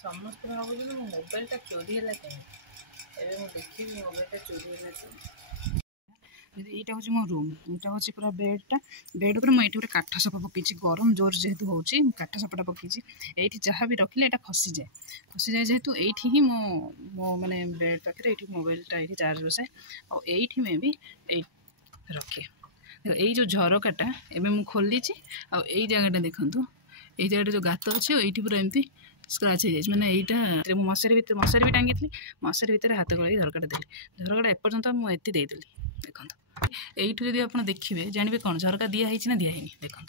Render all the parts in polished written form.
समस्त भावुँ मो मोबाइलटा चोरी है कहीं देखी मोबाइलटा चोरी है यहाँ हूँ मो रूम यहाँ हूँ पूरा बेडटा बेड पर मुझे गोटे काठ सपा पकई गरम जोर जेहेतु हो काठ सपाटा पकई ये जहाँ भी रखिले यहाँ खसी जाए जेहेतु ये ही मो मो माने बेड पाखे ये मोबाइलटा ये चार्ज बसाए और ये मे भी रखे यही जो झरकाटा एवं खोली आई जगह देखूँ ये जगह जो गात अच्छे ये पूरा एमती स्क्राच हो जाए मैंने यहाँ मशारी भी टांगी थी मशारी भितर हाथ गल झरकाटा देली झरकाटा एपर्तंत मुझे देदेली देखो यू जब आप देखिए जानवे कौन झरका दिखाई ना दिखाई देखो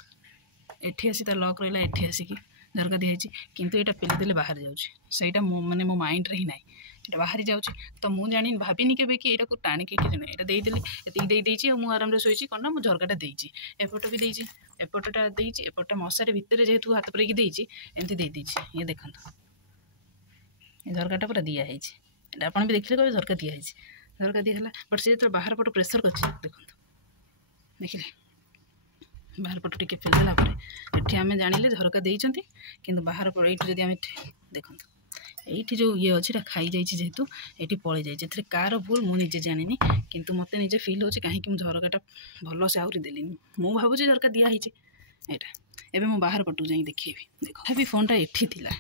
ये आसी तार लक रहा ये आसिक झरका दिखाई किंतु यहाँ पेलीदेले बाहर जाऊँगा माने मो माइंड रे ही ना ये बाहरी जाऊँगी तो मुझे जानी भाविनी के यहाँ टाणिक यहाँ देदेली ये मुझे आराम से शोची कौन ना मुझे झरकाटा देती एपट भी देती एपटा देती एपटा मशारी भितर जेहेतु हाथ पूरा देती एमती देदी ये देखो ये झरकाटा पूरा दिखाई आप भी देखिए कहे झरका दिखाई झरका दिखला बट से जो बाहर पट प्रेसर कर देखो देखिले बाहर पट टे फेलदेला ये आम जानिले झरका देती कि बाहर पट ये जब आम देखो ये जो ये अच्छी खाई जाए जेहेतु ये पलि जाए कार भूल मुझे जानी किंतु मत निजे फिल हो कहीं झरकाटा भल से आहरी देली मु भावुँ झरका दिखाई यहाँ एवं मु बाहर पटू जा देखी देखो भी फोनटा एठी थिला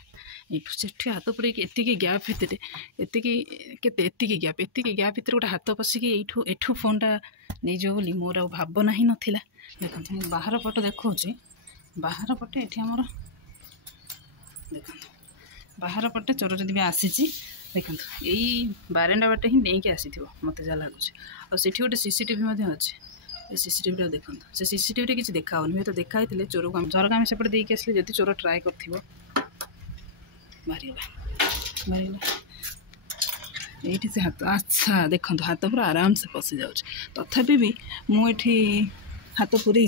से हाथ पूरे एति गैप भितर एति गैप भितर गोटे हाथ पशिकी एठू फोनटा नहीं जाओ बोली मोर आ भावना ही नाला देखो मुझे बाहर पट देखा बाहर पटे ये आमर देखो बाहर पटे चोर जब आसी देखो यही बारेंडा बाटे ही नहीं आसी मत जहाँ लगुच और गोटे सीसीटीवी अच्छे सीसीटीवी देखो से सीसीटीवी किसी देखा तो देखा चोर को झरका आम सेपटे देकी आसले जब चोर ट्राए कर मारिगला ये से हाथ अच्छा देखो हाथ पूरा आराम से पशि जा तथापि भी मुझे हाथ पूरे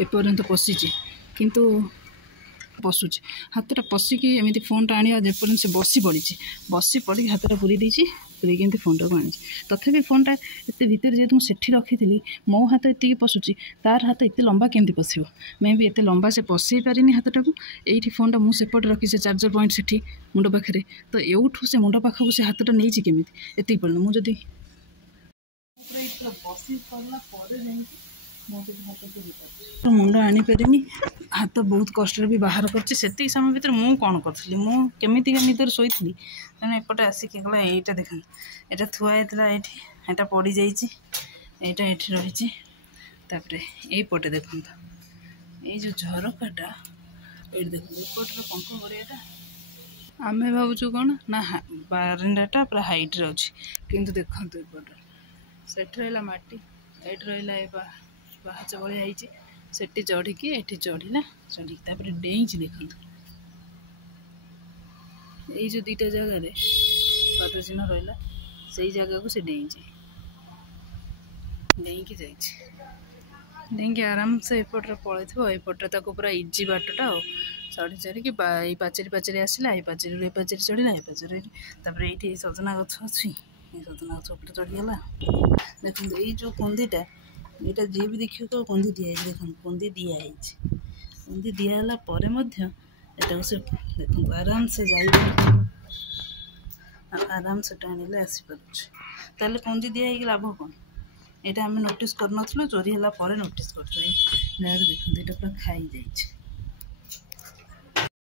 एपर्यंत पशिची किंतु पशुची हाथटा पशिकी एमती फोनटा आने जेपर्यंत से बसी पड़ी हाथटा पूरी देती पूरी एमती फोनटा को आनी तथापि फोनटा एत भितर जेहतु मुझे रखी मो हाथ एति पशुची तार हाथ एत लंबा केमती पशिब मैं भी एत लंबा से पशे पारिनी हाथटा को ये फोनटा मुझे सेपटे रखी से चार्जर पॉइंट से मुंड पाखे तो यूठू से मुंड पाखक से हाथटा नहीं केमी एति पड़ना मुझे बसी मुंड आनी पारे हाथ बहुत कष्ट भी बाहर कर समय भर मुझे कौन करी मुझे निदर शोई तेना एपटे आसिक गला यहाँ देख यहाँ थुआईला ये पड़ जाइए रही यहीपटे देखो ये जो झरकाटा ये देख एपटर पंख गड़ियाटा आम भावुँ कौन ना बारेंडाटा पूरा हाइट रे अच्छी किंतु देखो एपट से रहा माटी ये रहा बाहच भाई सेठी चढ़ी ये चढ़ला चढ़ी डेई देखो ये जो दुईटा जगह पद चिन्ह रहा से जगह को से डेई डेई आराम से एपटे पलि एपटे पूरा इजी बाटटा चढ़ी चढ़ी पाचेरी पाचेरी आसला ये पाचेरी पाचेरी चढ़ला ये पाचेरी ये सजना गछ अच्छी सजना गछ उपर चढ़ीगला देखो ये जो कुंदीटा यहाँ जी भी देखिए तो कुंदी दिखाई देखो कुंदी दिहला से देखो आराम से जा आराम से टाणिले आसपारे कुंदी दिखाई लाभ कौन यहाँ आम नोटिस कर चोरी है नोटिस कर देखो ये पूरा खाई जाइए